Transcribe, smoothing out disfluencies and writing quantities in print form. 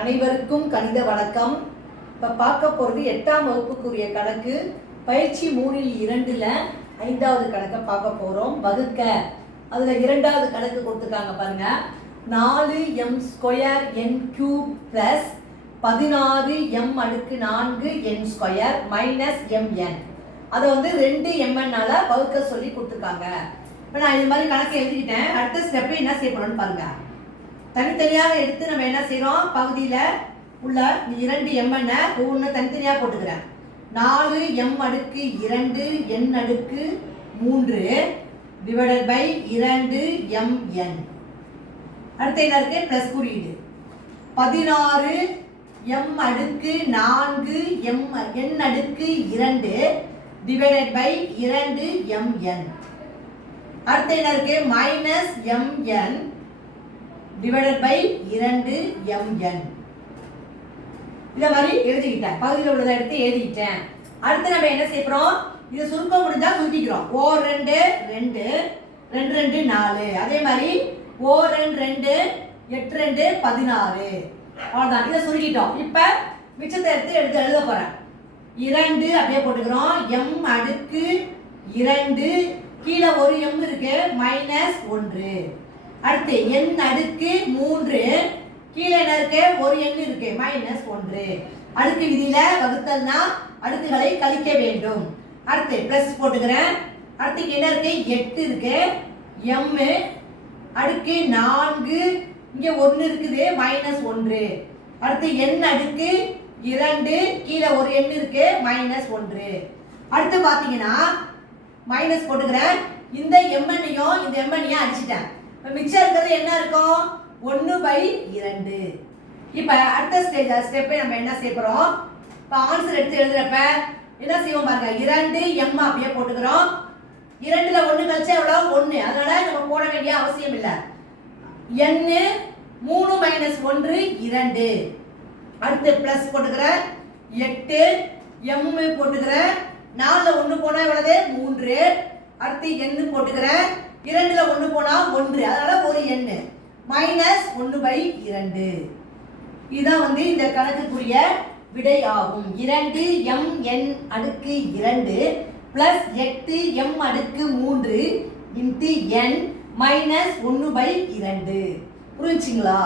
அனைவருக்கும் கணித வணக்கம். இப்போ பார்க்க போகிறது 8ஆம் வகுப்புக்குரிய கணக்கு பயிற்சி 3-2ல் 5வது கணக்கை பார்க்க போகிறோம். வகுக்க அதில் 2வது கணக்கு கொடுத்துருக்காங்க பாருங்க. 4m² + 16m⁴n² -mn. அதை வந்து 2mn வகுக்க சொல்லி கொடுத்துருக்காங்க. இப்போ நான் இது மாதிரி கணக்கு எழுதிக்கிட்டேன். அடுத்த ஸ்டெப்பு என்ன செய்ய போறோம்னு பாருங்க. தனித்தனியாக எடுத்து நம்ம என்ன செய்யறோம், பகுதியில் உள்ள 2mn ஒவ்வொன்று தனித்தனியாக போட்டுக்கிறேன். 4m²2 n/2mn. அடுத்து என்ன இருக்கு, பிளஸ் குறியீடு. 16m²4 n/2mn. அடுத்து என்ன இருக்கு, -mn/2mn. இதை மாதிரி எழுதிக்கிட்டேன். பகுதியில் உள்ளதை எடுத்து எழுதிக்கிட்டேன். அடுத்து நம்ம என்ன செய்யறோம், இது சுருக்கம் முடிஞ்சா சுருக்கிக்கிறோம். O2 2 2 2 4. அதே மாதிரி O2 8 2 16. அவ்வளோதான், இதை சுருக்கிட்டோம். இப்போ மிச்சத்தை எடுத்து எழுத போறேன். 2 அப்படியே போட்டுக்கிறோம். m²2 கீழே ஒரு m இருக்கு, -1. அடுத்து n/3 கீழே என்ன இருக்கு, ஒரு n இருக்கு, -1. அடுக்கு விதியில வகுத்தல்னா அடுக்குகளை கழிக்க வேண்டும். அடுத்து பிளஸ் போட்டுக்கிறேன். அடுத்து என்ன இருக்கு, 8 இருக்கு, m²4 இங்க 1 இருக்குது, -1. அடுத்து n/2 கீழே ஒரு n இருக்கு, -1. அடுத்து பாத்தீங்கன்னா மைனஸ் போட்டுக்கிறேன். இந்த mn-ஐயும் இந்த mn-ஐயும் அடிச்சிட்டேன். மிச்சம் இருக்கிறது என்ன இருக்கும், 1/2. இப்போ அடுத்த ஸ்டெப்பை நம்ம என்ன செய்ய போறோம், இப்போ ஆன்சர் எடுத்து எழுதுறப்ப என்ன செய்வோம் பாருங்க. 2m அப்படியே போட்டுக்கிறோம். 2ல 1 கழிச்சா எவ்வளவு, 1. அதனால நம்ம போட வேண்டிய அவசியம் இல்லை. n 3 - 1 2. அடுத்து பிளஸ் போட்டுக்கிறேன். 8 m போட்டுக்கிறேன். 4ல 1 போனா எவ்வளவு, 3. அடுத்து n போட்டுக்கிறேன். 2ல 1 போனா 1, அதனால ஒரு n, -1/2. இதான் வந்து இந்த கணக்குக்குரிய விடை ஆகும். 2mn² + 8m3 × n -1/2. புரிஞ்சுங்களா?